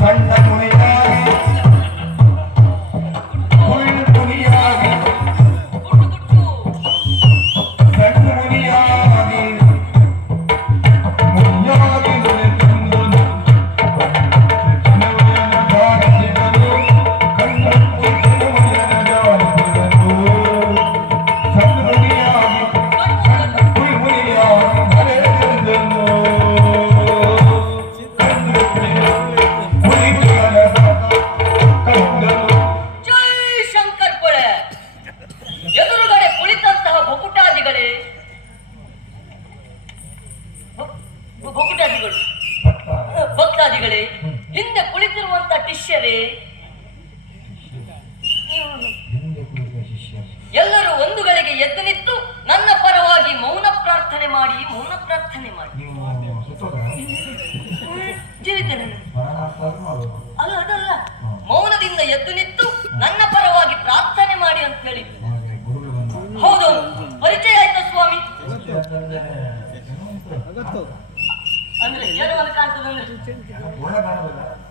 ಕಂಡ ಕುಳಿತಿರುವಂತ ಟಿಶ್ಯರೇ ಹಿಂದೆ ಕುಳಿತ ಶಿಷ್ಯ ಎಲ್ಲರೂ ಒಂದು ಗಳಿಗೆ ಎದ್ದು ನಿಂತು ನನ್ನ ಪರವಾಗಿ ಮೌನ ಪ್ರಾರ್ಥನೆ ಮಾಡಿ, ಮೌನ ಪ್ರಾರ್ಥನೆ ಮಾಡಿ. ಅಲ್ಲ, ಅದಲ್ಲ. ಮೌನದಿಂದ ಎದ್ದು ನಿಂತು ನನ್ನ ಪರವಾಗಿ ಪ್ರಾರ್ಥನೆ ಮಾಡಿ ಅಂತ ಹೇಳಿ. ಹೌದು. ಪರಿಚಯ ಆಯ್ತಾ ಸ್ವಾಮಿ? ಅಂದ್ರೆ ಏನು ಕಾಣಬೇಕ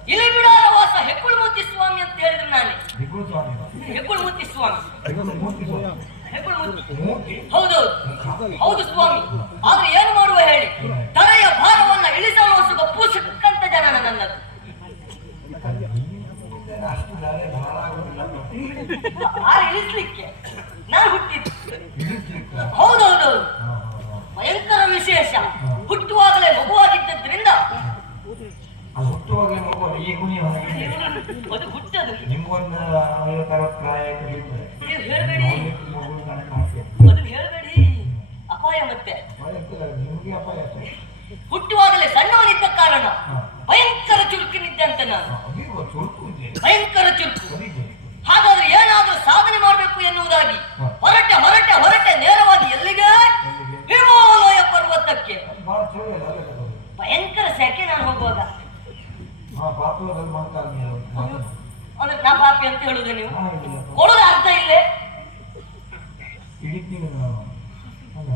ಇಲ್ಲಿ ಬಿಡಾರ ವಾಸ ಹೆಕ್ಕುಳ್ಮೂರ್ತಿ ಸ್ವಾಮಿ ಅಂತ ಹೇಳಿದ್ರು ನಾನೇ. ದಿಗ್ಗುಳು ಸ್ವಾಮಿ ಮೂರ್ತಿ ಸ್ವಾಮಿ. ಮೂರ್ತಿ ಹೌದೌದು ಹೌದು. ಸ್ವಾಮಿ. ಆದ್ರೆ ಏನು ಮಾಡುವ ಹೇಳಿ? ತಲೆಯ ಭಾರವನ್ನ ಇಳಿಸಲು ಹೊಸುವ ಪೂಸಕ್ಕಂತ ಜನ ನನ್ನದು ಇಳಿಸ್ಲಿಕ್ಕೆ? ನಾನು ಹುಟ್ಟಿದ್ದು. ಹೌದೌದು ಹೌದೌದೌದು. ಭಯಂಕರ ವಿಶೇಷ ಹುಟ್ಟುವಾಗಲೇ ಮಗುವಾಗಿದ್ದರಿಂದ ಅದು ಹೋಗೋದು ಈ ಗುಣಿ ಅದು ಹುಟ್ಟದು ನಿಮ್ಗೊಂದು ಐವತ್ತು ಅರವತ್ತು ಪ್ರಾಯ ಕಲಿತಾರೆ ನೀವು ಹೇಳ್ಬೇಡಿ. ಹೇಳ್ಬೇಡಿ. ಅಪಾಯ ಮತ್ತೆ. ನಿಮ್ಗೆ ಅಪಾಯ ಅಷ್ಟೇ. ಹುಟ್ಟುವಾಗಲೇ ಸಣ್ಣವನಿದ್ದ ಕಾರಣ. ಭಯಂಕರ ಚುರುಕಿನಿದ್ದೆ ಅಂತ ನಾನು ಅದಿಗೂ ಚುರುಕು ಇದೆ ಭಯಂಕರ ಚುರುಕು ಅದಿದೆ ಹಾಗಾದ್ರೆ ಏನಾದ್ರೂ ಸಾಧನೆ ಮಾಡಬೇಕು ಎನ್ನುವುದಾಗಿ ಹಾ. ಹೊರಟೆ ಹೊರಟೆ ಹೊರಟೆ ನೇರವಾಗಿ ಎಲ್ಲಿಗೆ ಎಲ್ಲಿಗೆ? ಹಿಮಾಲಯ ಪರ್ವತಕ್ಕೆ ಅದು ಭಾಳ ಚಳಿ ಅಲ್ಲ ಅಲ್ಲ ಅದು. ಭಯಂಕರ ಸೆಕೆ ನಾನು ಹೋಗುವಾಗ ಹಾ ಪಾಪದಲ್ಲಿ ಮಾಡ್ತಾರೆ ನೀವು ಮಾತನ್ನು. ಅಂದ್ರೆ ನಾ ಪಾಪಿ ಅಂತ ಹೇಳುದು ನೀವು ಹಾ, ಇಲ್ಲ. ಕೊಡುದು ಅರ್ಥ ಇಲ್ಲೇ. ಹಿಡಿತೀನಿ ನಾನು ಅಲ್ಲ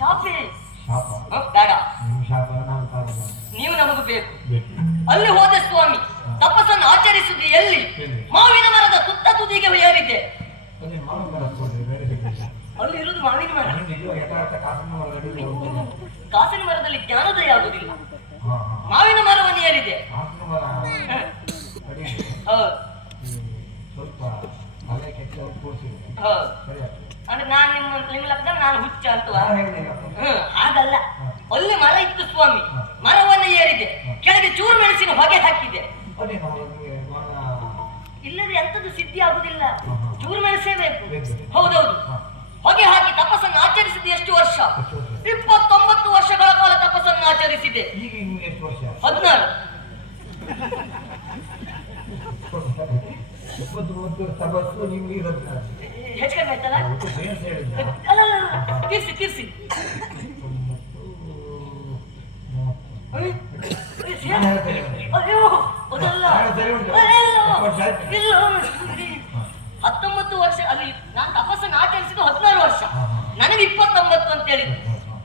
ಚಾಪಿ ಶಾಪ ಹ, ಬೇಡ. ನಿಮ್ಮ ಶಾಪ ನಾನು ಕಾರಣ ನೀವು ನಮಗೂ ಬೇಕು. ಬೇಕು. ಅಲ್ಲಿ ಹೋದ ಸ್ವಾಮಿ. ತಪಸ್ಸನ್ನು ಆಚರಿಸುವುದು ಎಲ್ಲಿ? ಎಲ್ಲಿ? ಮಾವಿನ ಮರದ ತುತ್ತ ತುದಿಗೆ ಏರಿದೆ. ಅಲ್ಲಿ ಮಾವು ಮರ ಕೊಡ್ರಿ ಬೇರೆ ಅಲ್ಲಿ ಇರುವುದು ಮಾವಿನ ಮರ. ಯಥಾರ್ಥ ಕಾಸಿನ ಮರದಲ್ಲಿ ಒಂದು ಕಾಸಿನ ಮರದಲ್ಲಿ ಜ್ಞಾನೋದಯ ಆಗುದಿಲ್ಲ ಹಾ ಹಾ. ಮಾವಿನ ಮರವನ್ನು ಏರಿದೆ ಕಾಸಿನ ಮರ ಹ, ಅಡಿ ಹೌದು ಈ ಸ್ವಲ್ಪ ತಲೆ ಕೆಟ್ಟ ಕೂರಿಸಿದೆ ಹೌದು. ಅಂದ್ರೆ ನಾನು ನಿಮ್ಮ ನಿಮ್ಮ ಲಗ್ನ ನಾನು ಹುಚ್ಚ ಅಂತ ಹ್ಮ್ ಹಾಗಲ್ಲ. ಒಳ್ಳೆ ಮರ ಇತ್ತು ಸ್ವಾಮಿ. ಮರವನ್ನು ಏರಿದೆ. ಕೆಳಗೆ ಚೂರು ಮೆಣಸಿನ ಹೊಗೆ ಹಾಕಿದೆ. ಇಲ್ಲದೆ ಎಂತದ್ದು ಸಿದ್ಧಿ ಆಗುದಿಲ್ಲ. ಚೂರು ಮೆಣಸೇ ಬೇಕು. ಹೌದೌದು. ಹೊಗೆ ಹಾಕಿ ತಪಸ್ಸನ್ನು ಆಚರಿಸಿದ ಎಷ್ಟು ವರ್ಷ? ಇಪ್ಪತ್ತೊಂಬತ್ತು ವರ್ಷಗಳ ಕಾಲ ತಪಸ್ಸನ್ನು ಆಚರಿಸಿದೆ. ಹದಿನಾರು. ಇಪ್ಪತ್ತೊಂಬತ್ತು ತಪಸ್ಸು ನಿಮ್ಗೆ ಇರುತ್ತೆ ಹೆಚ್ಚು ಆಯ್ತಲ್ಲ ಅಲ್ಲ ತೀರ್ಸಿ ತೀರ್ಸಿ? ಇಲ್ಲ ಹತ್ತೊಂಬತ್ತು ವರ್ಷ ಅಲ್ಲಿ ನಾನು ತಪಸ್ಸನ್ನು ಆಚರಿಸಿದ್ದು ಹದಿನಾರು ವರ್ಷ. ನನಗೆ ಇಪ್ಪತ್ತೊಂಬತ್ತು ಅಂತ ಹೇಳಿದ್ರು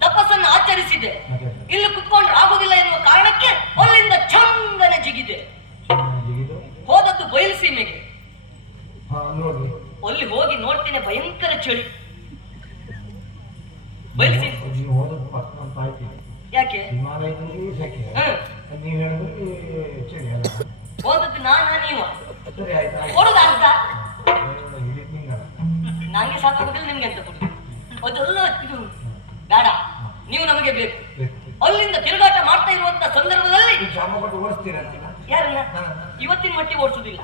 ತಪಸ್ಸನ್ನು ಆಚರಿಸಿದೆ. ಇಲ್ಲಿ ಕುತ್ಕೊಂಡ್ರೆ ಆಗುದಿಲ್ಲ ಎನ್ನುವ ಕಾರಣಕ್ಕೆ ಅಲ್ಲಿಂದ ಚಂದನೆ ಜಿಗಿದೆ. ಹೋದದ್ದು ಬಯಲು ಸೀಮೆಗೆ. ಅಲ್ಲಿ ಹೋಗಿ ನೋಡ್ತೇನೆ ಭಯಂಕರ ಚಳಿ. ಆಯ್ತು. ಯಾಕೆ? ಸೆಕೆ ಹೋದದ್ದು ನಾನಾ ನೀವ? ಕೊಡೋದು ಅರ್ಧ ನಂಗೆ ಸಾಕಾಗುದಿಲ್ಲ ನಿಮ್ಗೆ ಅಂತ ಕೊಡಿ ಅದೆಲ್ಲ ಇದು ಬೇಡ. ನೀವು ನಮಗೆ ಬೇಕು. ಅಲ್ಲಿಂದ ತಿರುಗಾಟ ಮಾಡ್ತಾ ಇರುವಂತ ಸಂದರ್ಭದಲ್ಲಿ ಯಾರನ್ನ? ಇವತ್ತಿನ ಮಟ್ಟಿಗೆ ಓಡಿಸುದಿಲ್ಲ.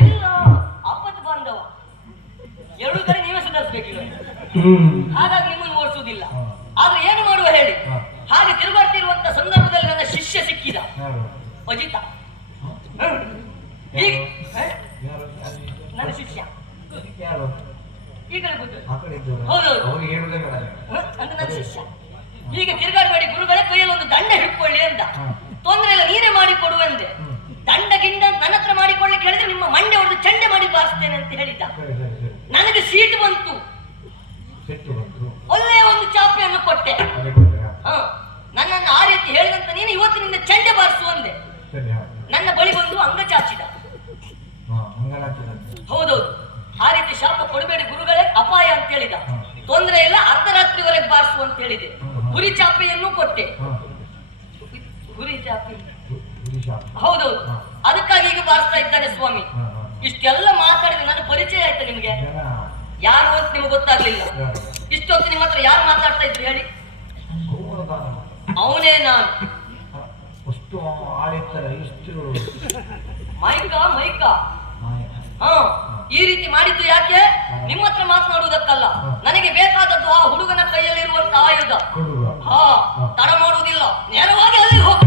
ಇಲ್ಲ ಆಪತ್ತು ಬಾಂಧವ. ಎರಡು ಕಡೆ ನೀವೇ ಸುಧಾರಿಸ್ಬೇಕಿಲ್ಲ ಹಾಗಾಗಿ ನಿಮ್ಮನ್ನು ಓಡಿಸೋದಿಲ್ಲ. ಆದ್ರೆ ಏನು ಮಾಡುವ ಹೇಳಿ. ಹಾಗೆ ತಿರುಗಾಡ್ತಿರುವಂತ ಸಂದರ್ಭದಲ್ಲಿ ನನ್ನ ಶಿಷ್ಯ ಸಿಕ್ಕಿದ. ಅಜಿತ. ನನ್ನ ಶಿಷ್ಯ. ಈಗ ಹೌದೌದು. ಅಂದ್ರೆ ನನ್ನ ಶಿಷ್ಯ. ಹೀಗೆ ತಿರುಗಾಡಬೇಡಿ ಗುರುಗಳೇ ಕೈಯಲ್ಲಿ ಒಂದು ದಂಡ ಹಿಡ್ಕೊಳ್ಳಿ ಅಂತ ತೊಂದರೆ ಇಲ್ಲ ನೀನೇ ಮಾಡಿ ಕೊಡುವಂತೆ. ದಂಡ ಗಿಂಡ ನನ್ನ ಹತ್ರ ಮಾಡಿಕೊಳ್ಳಿಕ್ಕೆ ಹೇಳಿದ್ರೆ ನಿಮ್ಮ ಮಂಡೆ ಒಂದು ಚಂಡೆ ಮಾಡಿ ಬಾರಿಸ್ತೇನೆ ಅಂತ ಸರಿ ನನಗೆ ಸೀಟ್ ಬಂತು. ಒಳ್ಳೆಯ ಒಂದು ಚಾಪೆಯನ್ನು ಕೊಟ್ಟೆ? ನನ್ನನ್ನು ಆ ರೀತಿ ಹೇಳಿದಂತ ನೀನು ಇವತ್ತಿನಿಂದ ಚಂಡೆ ಬಾರಿಸು ಅಂದೆ. ನನ್ನ ಬಳಿ ಬಂದು ಅಂಗ ಚಾಚಿದ. ಹೌದೌದು. ಆ ರೀತಿ ಶಾಪ ಕೊಡಬೇಡಿ ಗುರುಗಳೇ ಅಪಾಯ ಅಂತ ಹೇಳಿದ. ತೊಂದರೆ ಇಲ್ಲ ಅರ್ಧರಾತ್ರಿವರೆಗೆ ಬಾರಿಸು ಅಂತ ಹೇಳಿದೆ. ಹುರಿ ಚಾಪೆಯನ್ನು ಕೊಟ್ಟೆ. ಹುರಿ ಚಾಪೆ. ಹೌದೌದು ಅದಕ್ಕಾಗಿ ಈಗ ಬಾರಿಸ್ತಾ ಇದ್ದಾನೆ ಸ್ವಾಮಿ. ಇಷ್ಟೆಲ್ಲ ಮಾತಾಡಿದ್ರೆ ನನ್ನ ಪರಿಚಯ ಆಯ್ತಾ ನಿಮ್ಗೆ? ಯಾರು ಅಂತ ನಿಮ್ಗೆ ಗೊತ್ತಾಗ್ಲಿಲ್ಲ? ಇಷ್ಟೊತ್ತು ನಿಮ್ಮ ಹತ್ರ ಯಾರು ಮಾತಾಡ್ತಾ ಇದ್ರು ಹೇಳಿ? ಅವನೇ ನಾನು. ಅಷ್ಟು ಆಳಿರ್ತಾರೆ ಇಷ್ಟು. ಮೈಕ ಮೈಕ. ಹ ಈ ರೀತಿ ಮಾಡಿದ್ದು ಯಾಕೆ? ನಿಮ್ಮ ಹತ್ರ ಮಾತನಾಡುವುದಕ್ಕಲ್ಲ. ನನಗೆ ಬೇಕಾದದ್ದು ಆ ಹುಡುಗನ ಕೈಯಲ್ಲಿರುವಂತಹ ಆಯುಧ. ತಡ ಮಾಡುವುದಿಲ್ಲ ನೇರವಾಗಿ ಅಲ್ಲಿಗೆ ಹೋಗ್ತೇನೆ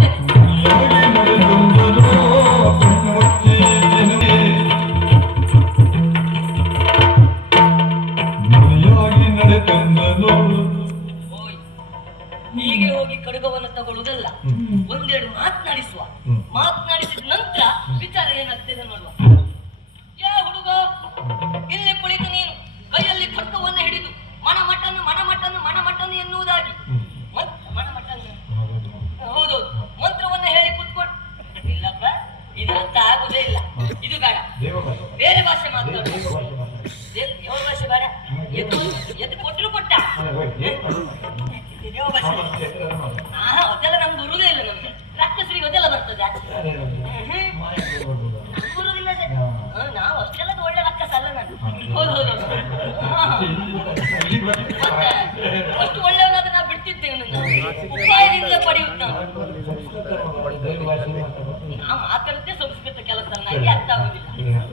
ನಾವು ಮಾತಾಡುತ್ತೆ ಸಂಸ್ಕೃತ ಕೆಲಸ ನನಗೆ ಅರ್ಥ ಆಗೋದಿಲ್ಲ.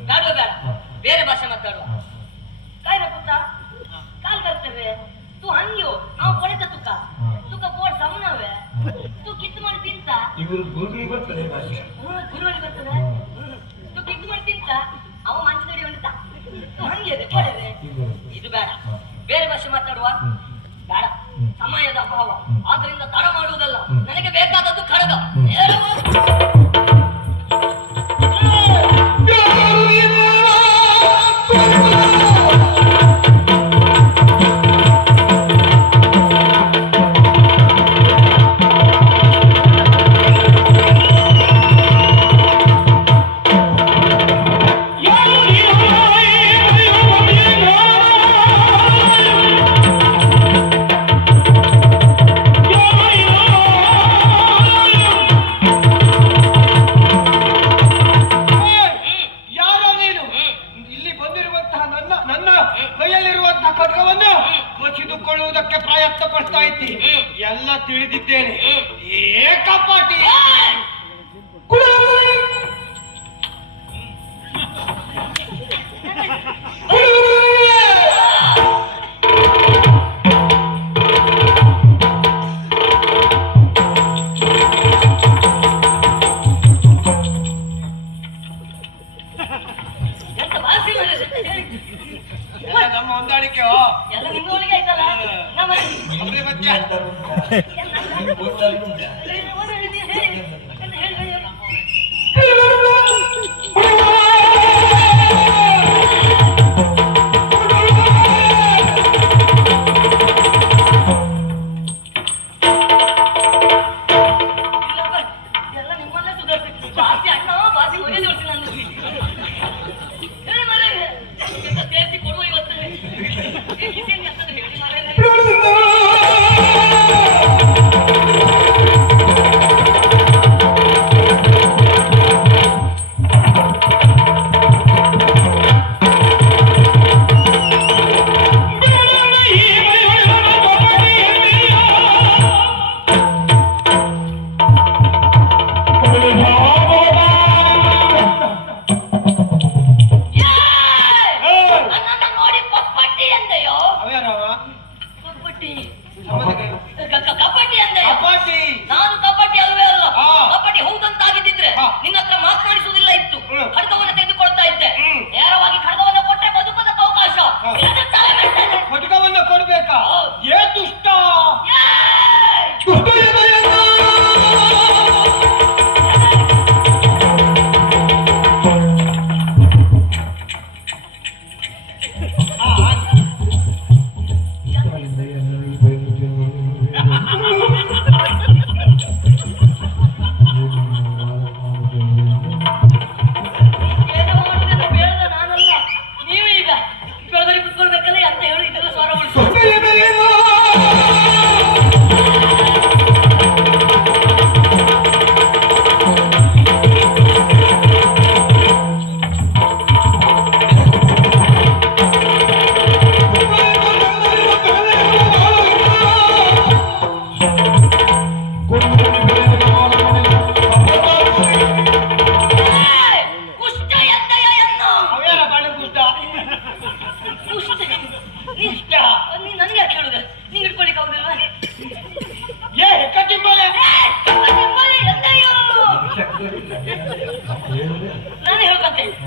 ಬೇಡ. ಬೇಡ ಬೇರೆ ಭಾಷೆ ಮಾತಾಡುವ. ಕಾಯ್ದ ಕೂತ ಕಾಲ್ ಬರ್ತೇವೆ. ತು ಹಂಗ್ಯೋ? ನಾವು ಕೊಳೆತ ತುಕ. ತುಕ ಬೋರ್ಡ್ ಸಮನವೇ? ತು ಕಿತ್ತು ಮಾಡಿ ತಿಂತ? ಇವರು ಗುರುಗಳಿಗೆ ಬರ್ತದೆ ಗುರುಗಳಿಗೆ ಬರ್ತದೆ. ತು ಕಿತ್ತು ಮಾಡಿ ತಿಂತ? ಅವ ಮಂಚದಡಿ ಹೊಂದಿತ ತು ಹಂಗಿದೆ ಇದು ಬೇಡ. ಬೇರೆ ಭಾಷೆ ಮಾತಾಡುವ? ಬೇಡ. ಸಮಯದ ಅಭಾವ. ಆದ್ರಿಂದ ತಡ ಮಾಡುವುದಲ್ಲ. ನನಗೆ ಬೇಕಾದದ್ದು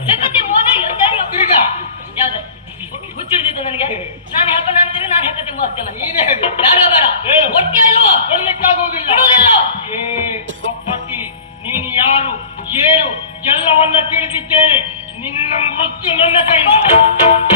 ಲೆಕ್ಕತಿ ಎಂದಯ್ಯೋ ತಿರ್ಗಾ. ಯಾವ್ದು? ಹುಚ್ಚಿಡ್ದಿದ್ದು ನನಗೆ. ನಾನು ಹೆಪ್ಪ ನಾನು ಹೆಕ್ಕತಿ ಮೋಸ್ತೇ ಮತ್ತೆ. ನೀನೇ ಹೇಳಿ. ಬೇಡ ಬೇಡ. ಕೊಡ್ಲಿಕ್ಕಾಗೋದಿಲ್ಲ. ಬಿಡುವುದಿಲ್ಲ ಏ ಒಪ್ಪತ್ತಿ ನೀನು ಯಾರು ಏನು ಎಲ್ಲವನ್ನ ತಿಳಿದಿದ್ದೇನೆ. ನಿನ್ನ ಮೃತ್ಯು ನನ್ನ ಕೈಯಿಂದ